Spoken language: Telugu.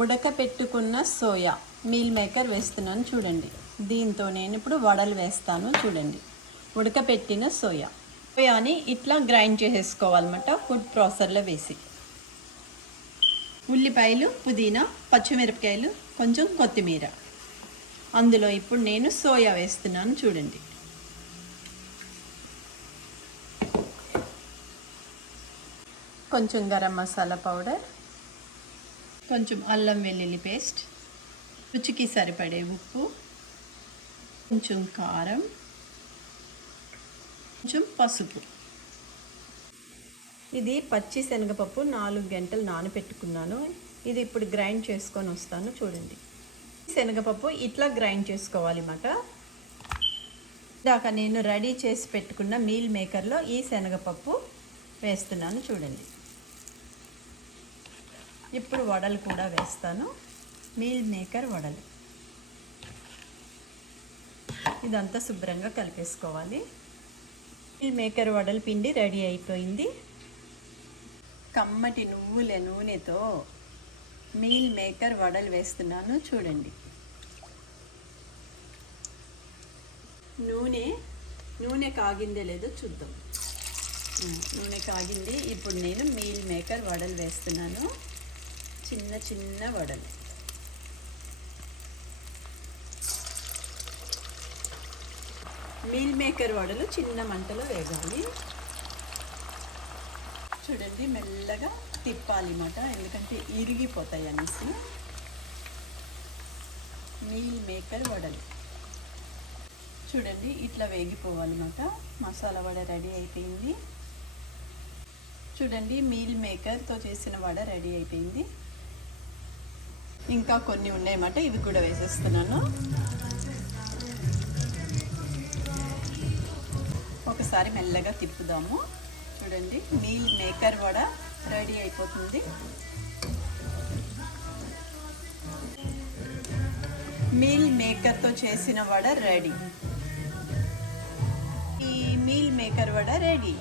ఉడకపెట్టుకున్న సోయా మీల్ మేకర్ వేస్తున్నాను చూడండి. దీంతో నేను ఇప్పుడు వడలు వేస్తాను చూడండి. ఉడకపెట్టిన సోయాని ఇట్లా గ్రైండ్ చేసేసుకోవాలన్నమాట ఫుడ్ ప్రాసెసర్లో వేసి. ఉల్లిపాయలు, పుదీనా, పచ్చిమిరపకాయలు, కొంచెం కొత్తిమీర. అందులో ఇప్పుడు నేను సోయా వేస్తున్నాను చూడండి. కొంచెం గరం మసాలా పౌడర్, కొంచెం అల్లం వెల్లుల్లి పేస్ట్, రుచికి సరిపడే ఉప్పు, కొంచెం కారం, కొంచెం పసుపు. ఇది పచ్చి శనగపప్పు 4 గంటలు నానబెట్టుకున్నాను. ఇది ఇప్పుడు గ్రైండ్ చేసుకొని వస్తాను చూడండి. శనగపప్పు ఇట్లా గ్రైండ్ చేసుకోవాలన్నమాట. ఇందాక నేను రెడీ చేసి పెట్టుకున్న మీల్ మేకర్లో ఈ శనగపప్పు వేస్తున్నాను చూడండి. ఇప్పుడు వడలు కూడా వేస్తాను. మీల్ మేకర్ వడలు. ఇదంతా శుభ్రంగా కలిపేసుకోవాలి. మీల్ మేకర్ వడల పిండి రెడీ అయిపోయింది. కమ్మటి నువ్వుల నూనెతో మీల్ మేకర్ వడలు వేస్తున్నాను చూడండి. నూనె కాగిందే లేదో చూద్దాం. నూనె కాగింది. ఇప్పుడు నేను మీల్ మేకర్ వడలు వేస్తున్నాను. చిన్న చిన్న వడలు. మీల్ మేకర్ వడలు చిన్న మంటలో వేగాలి చూడండి. మెల్లగా తిప్పాలి అన్నమాట, ఎందుకంటే ఇరిగిపోతాయి అనేసి. మీల్ మేకర్ వడలు చూడండి ఇట్లా వేగిపోవాలన్నమాట. మసాలా వడ రెడీ అయిపోయింది చూడండి. మీల్ మేకర్తో చేసిన వడ రెడీ అయిపోయింది. ఇంకా కొన్ని ఉన్నాయన్నమాట, ఇవి కూడా వేసేస్తున్నాను. ఒకసారి మెల్లగా తిప్పుదాము చూడండి. మీల్ మేకర్ వడ రెడీ అయిపోతుంది. మీల్ మేకర్తో చేసిన వడ రెడీ. ఈ మీల్ మేకర్ వడ రెడీ.